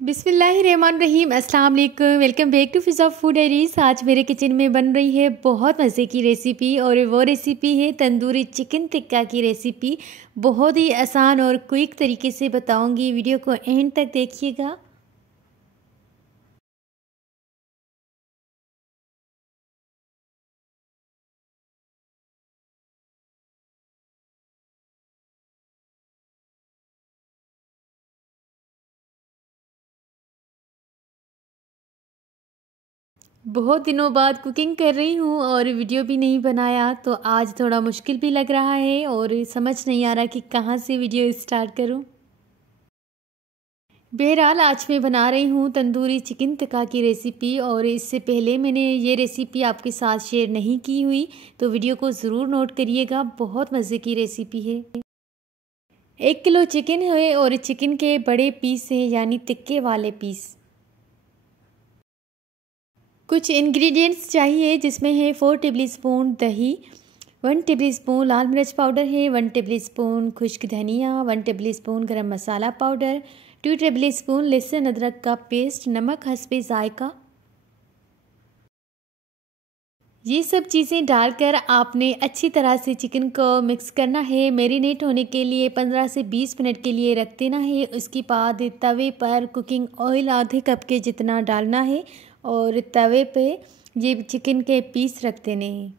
बिस्मिल्लाहिर्रहमानिर्रहीम, अस्सलाम वालेकुम। Welcome back to Fiza food diaries. आज मेरे किचन में बन रही है बहुत मज़े की रेसिपी और वो रेसिपी है तंदूरी चिकन टिक्का की रेसिपी। बहुत ही आसान और क्विक तरीके से बताऊंगी, वीडियो को एंड तक देखिएगा। बहुत दिनों बाद कुकिंग कर रही हूँ और वीडियो भी नहीं बनाया, तो आज थोड़ा मुश्किल भी लग रहा है और समझ नहीं आ रहा कि कहाँ से वीडियो स्टार्ट करूँ। बहरहाल आज मैं बना रही हूँ तंदूरी चिकन टिक्का की रेसिपी और इससे पहले मैंने ये रेसिपी आपके साथ शेयर नहीं की हुई, तो वीडियो को ज़रूर नोट करिएगा। बहुत मज़े की रेसिपी है। 1 किलो चिकन है और चिकन के बड़े पीस हैं, यानी टिक्के वाले पीस। कुछ इंग्रेडिएंट्स चाहिए, जिसमें है 4 टेबलस्पून दही, 1 टेबलस्पून लाल मिर्च पाउडर है, 1 टेबलस्पून खुश्क धनिया, 1 टेबलस्पून गरम मसाला पाउडर, 2 टेबलस्पून लहसुन अदरक का पेस्ट, नमक हस्बे जायका। ये सब चीज़ें डालकर आपने अच्छी तरह से चिकन को मिक्स करना है। मैरिनेट होने के लिए 15 से 20 मिनट के लिए रख देना है। उसके बाद तवे पर कुकिंग ऑयल आधे कप के जितना डालना है और तवे पे ये चिकन के पीस रख देने हैं।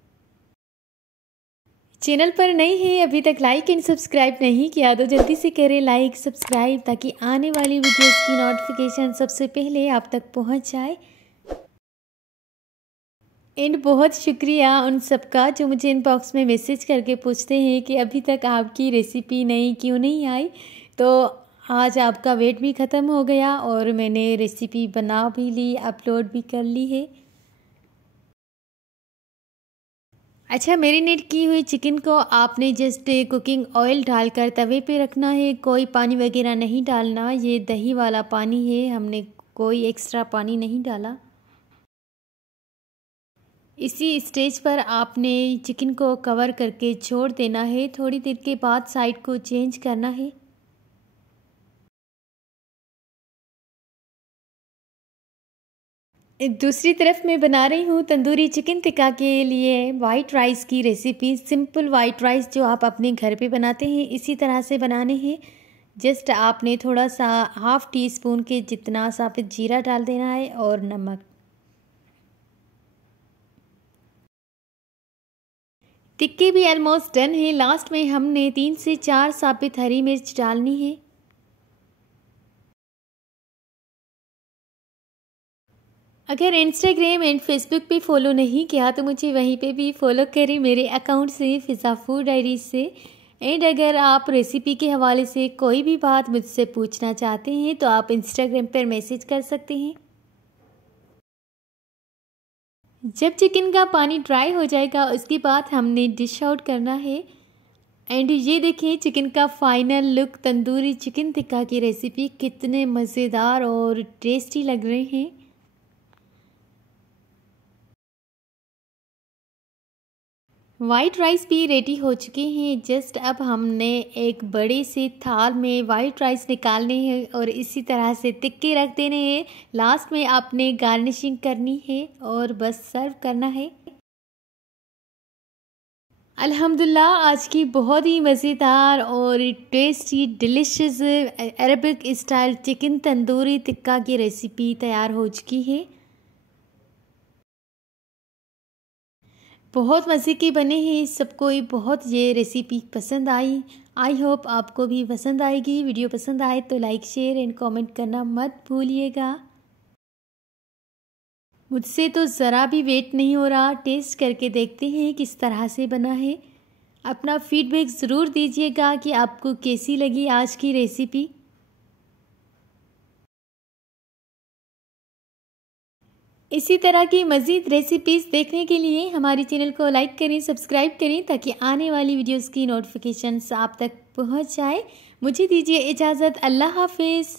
चैनल पर नई है, अभी तक लाइक एंड सब्सक्राइब नहीं किया तो जल्दी से करें लाइक सब्सक्राइब, ताकि आने वाली वीडियोस की नोटिफिकेशन सबसे पहले आप तक पहुंच जाए। एंड बहुत शुक्रिया उन सबका जो मुझे इनबॉक्स में मैसेज करके पूछते हैं कि अभी तक आपकी रेसिपी नई क्यों नहीं आई। तो आज आपका वेट भी ख़त्म हो गया और मैंने रेसिपी बना भी ली, अपलोड भी कर ली है। अच्छा, मैरिनेट की हुई चिकन को आपने जस्ट कुकिंग ऑयल डालकर तवे पे रखना है। कोई पानी वगैरह नहीं डालना, ये दही वाला पानी है, हमने कोई एक्स्ट्रा पानी नहीं डाला। इसी स्टेज पर आपने चिकन को कवर करके छोड़ देना है। थोड़ी देर के बाद साइड को चेंज करना है। दूसरी तरफ मैं बना रही हूँ तंदूरी चिकन टिक्का के लिए वाइट राइस की रेसिपी। सिंपल वाइट राइस जो आप अपने घर पे बनाते हैं, इसी तरह से बनाने हैं। जस्ट आपने थोड़ा सा हाफ़ टी स्पून के जितना साबुत जीरा डाल देना है और नमक। टिक्के भी ऑलमोस्ट डन है। लास्ट में हमने 3 से 4 साबुत हरी मिर्च डालनी है। अगर इंस्टाग्राम एंड फेसबुक पे फॉलो नहीं किया तो मुझे वहीं पे भी फॉलो करें, मेरे अकाउंट से, फिज़ा फूड डायरीज से। एंड अगर आप रेसिपी के हवाले से कोई भी बात मुझसे पूछना चाहते हैं तो आप इंस्टाग्राम पर मैसेज कर सकते हैं। जब चिकन का पानी ड्राई हो जाएगा उसके बाद हमने डिश आउट करना है। एंड ये देखें चिकन का final look. Tandoori chicken tikka की रेसिपी कितने मज़ेदार और टेस्टी लग रहे हैं। वाइट राइस भी रेडी हो चुके हैं। जस्ट अब हमने एक बड़े से थाल में वाइट राइस निकालने हैं और इसी तरह से टिक्के रख देने हैं। लास्ट में आपने गार्निशिंग करनी है और बस सर्व करना है। अल्हम्दुलिल्लाह, आज की बहुत ही मज़ेदार और tasty delicious Arabic style chicken tandoori tikka की रेसिपी तैयार हो चुकी है। बहुत मज़े के बने हैं, सबको बहुत ये रेसिपी पसंद आई होप आपको भी पसंद आएगी। वीडियो पसंद आए तो लाइक शेयर एंड कमेंट करना मत भूलिएगा। मुझसे तो ज़रा भी वेट नहीं हो रहा, टेस्ट करके देखते हैं किस तरह से बना है। अपना फीडबैक ज़रूर दीजिएगा कि आपको कैसी लगी आज की रेसिपी। इसी तरह की मज़ीद रेसिपीज़ देखने के लिए हमारे चैनल को लाइक करें, सब्सक्राइब करें, ताकि आने वाली वीडियोस की नोटिफिकेशंस आप तक पहुंच जाए। मुझे दीजिए इजाज़त। अल्लाह हाफिज़।